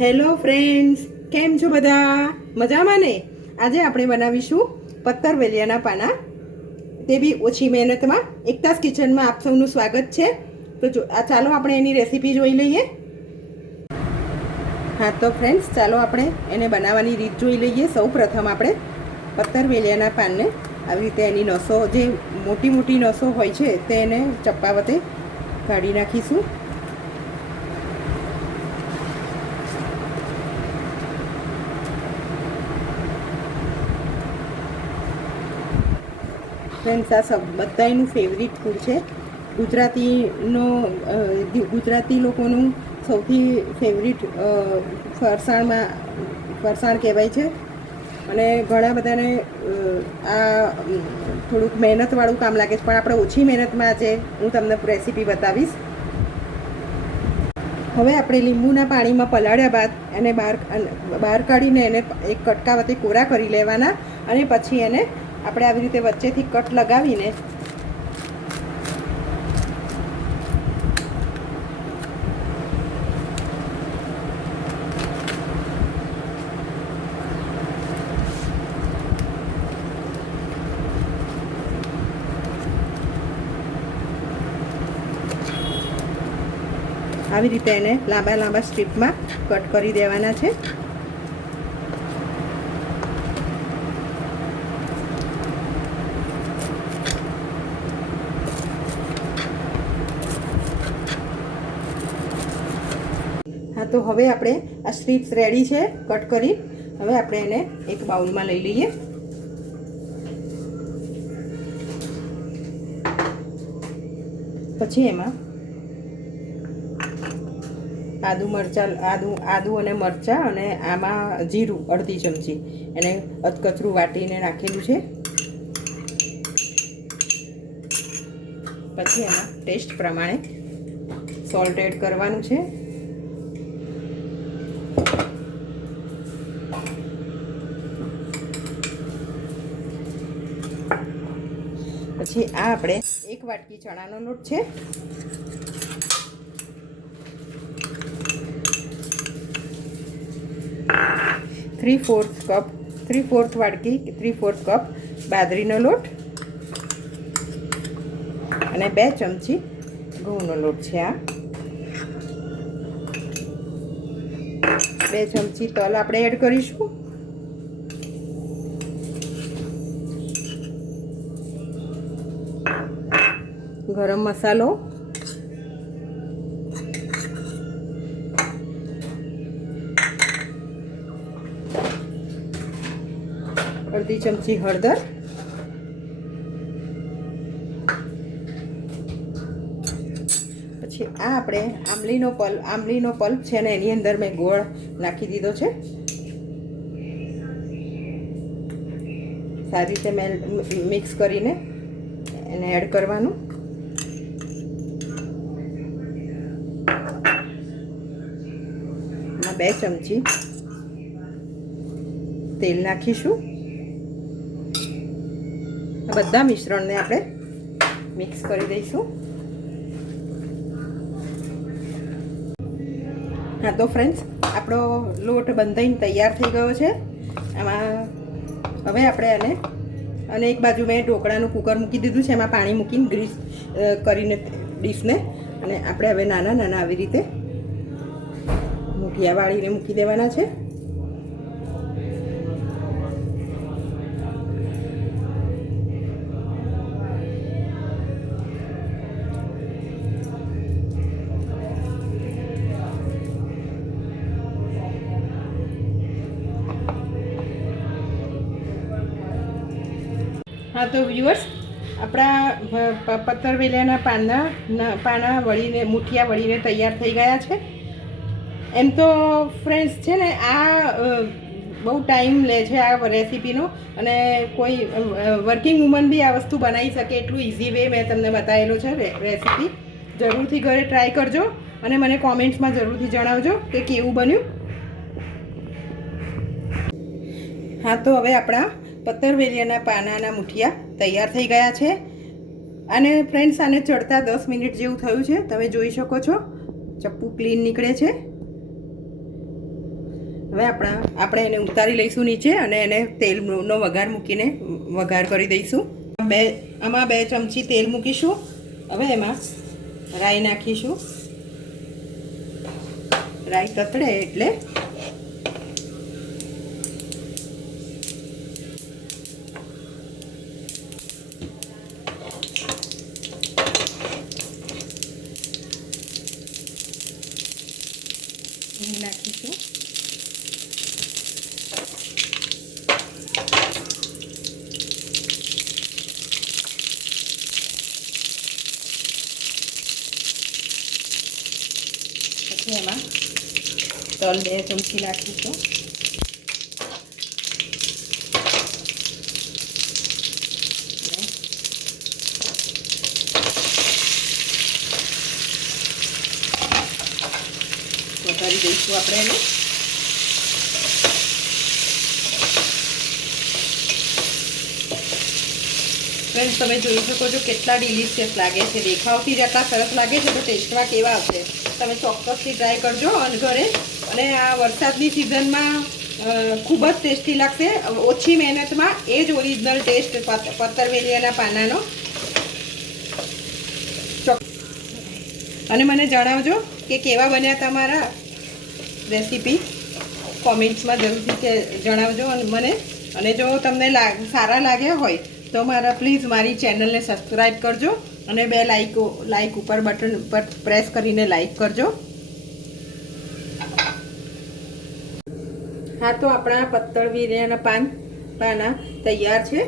Hello friends, કેમ છો બધા? મજામાં ને? આજે આપણે બનાવીશું પત્તર વેલિયાના પાના, તે બી ઓછી મહેનતમાં. એકતાસ કિચનમાં આપ સૌનું સ્વાગત છે. તો ચાલો આપણે એની રેસીપી જોઈ લઈએ. હા તો ફ્રેન્ડ્સ, ચાલો આપણે એને બનાવવાની રીત જોઈ લઈએ. સૌ પ્રથમ આપણે પત્તર વેલિયાના પાનને આવી રીતે એની નસો, જે મોટી મોટી નસો હોય છે, તેને ચપ્પા વડે કાઢી નાખીશું. ફ્રેન્ડ્સ, આ બધાનું ફેવરિટ ફૂડ છે. ગુજરાતી લોકોનું સૌથી ફેવરિટ ફરસાણ કહેવાય છે. અને ઘણા બધાને આ થોડુંક મહેનતવાળું કામ લાગે છે, પણ આપણે ઓછી મહેનતમાં આજે હું તમને રેસીપી બતાવીશ. હવે આપણે લીંબુના પાણીમાં પલાળ્યા બાદ એને બહાર કાઢીને એને એક કટકા વડે કોરા કરી લેવાના, અને પછી એને આપણે આવી રીતે વચ્ચેથી કટ લગાવીને આવી રીતે એને લાંબા લાંબા સ્ટ્રીપમાં કટ કરી દેવાના છે. હા તો હવે આપણે આ સ્ટ્રીપ્સ રેડી છે કટ કરી. હવે આપણે એને એક બાઉલમાં લઈ લઈએ. પછી એમાં આદુ અને મરચાં, અને આમાં જીરું અડધી ચમચી એને અધકચરું વાટીને નાખેલું છે. પછી એમાં ટેસ્ટ પ્રમાણે સોલ્ટ એડ કરવાનું છે. પછી આ આપણે એક વાટકી ચણાનો લોટ છે, થ્રી ફોર્થ કપ બાજરીનો લોટ, અને 2 ચમચી ઘઉંનો લોટ છે. આ 2 ચમચી તલ આપણે એડ કરીશું. ગરમ મસાલો, અડધી ચમચી હળદર, પછી આ આપણે આંબલીનો પલ્પ છે ને એની અંદર મેં ગોળ નાખી દીધો છે. સારી રીતે મિક્સ કરીને એને એડ કરવાનું. 2 ચમચી તેલ નાખીશું. આ બધા મિશ્રણને આપણે મિક્સ કરી દઈશું. હા તો ફ્રેન્ડ્સ, આપણો લોટ બંધાઈને તૈયાર થઈ ગયો છે. આમાં હવે આપણે અને એક બાજુ મેં ઢોકળાનું કુકર મૂકી દીધું છે. એમાં પાણી મૂકીને ગ્રીસ કરીને ડીશને, અને આપણે હવે નાના નાના આવી રીતે મૂઠિયા વાળીને મૂકી દેવાના છે. હા તો વ્યુઅર્સ, આપણા પત્તર વેલિયાના પાના વળીને, મુઠિયા વળીને તૈયાર થઈ ગયા છે. એમ તો ફ્રેન્ડ્સ છે ને, આ બહુ ટાઈમ લે છે આ રેસીપીનો, અને કોઈ વર્કિંગ વુમન બી આ વસ્તુ બનાવી શકે એટલું ઇઝી વે મેં તમને બતાવેલો છે રેસીપી. જરૂરથી ઘરે ટ્રાય કરજો, અને મને કોમેન્ટ્સમાં જરૂરથી જણાવજો કે કેવું બન્યું. હા તો હવે આપણા પત્તર વેલિયાના પાનાના મુઠિયા તૈયાર થઈ ગયા છે. અને ફ્રેન્ડ્સ, આને ચડતા 10 મિનિટ જેવું થયું છે. તમે જોઈ શકો છો, ચપ્પુ ક્લીન નીકળે છે. હવે આપણે એને ઉતારી લઈશું નીચે અને એને તેલનો વઘાર મૂકીને વઘાર કરી દઈશું. આમાં 2 ચમચી તેલ મૂકીશું. હવે એમાં રાઈ નાખીશું. રાઈ તતડે એટલે નાખીશું. પછી એમાં તલ 2 ચમચી નાખીશું. વઘારી દઈશું આપણે એને. ફ્રેન્ડ્સ, તમે જોઈ શકો છો કેટલા ડિલિશિયસ લાગે છે. દેખાવથી જ આટલા સરસ લાગે છે તો ટેસ્ટમાં કેવા આવશે તમે ચોક્કસથી ટ્રાય કરજો અને ઘરે. અને આ વરસાદની સિઝનમાં ખૂબ જ ટેસ્ટી લાગશે. ઓછી મહેનતમાં એ જ ઓરિજિનલ ટેસ્ટ પત્તરવેલીયાના પાનાનો. અને મને જણાવજો કે કેવા બન્યા તમારા રેસીપી. કોમેન્ટ્સમાં જરૂરથી જણાવજો મને. અને જો તમને સારા લાગ્યા હોય તો પ્લીઝ મારી ચેનલને સબસ્ક્રાઈબ કરજો અને 2 લાઈક ઉપર બટન પર પ્રેસ કરીને લાઈક કરજો. હા, તો આપણા પત્તરવેલીયાના પાના તૈયાર છે.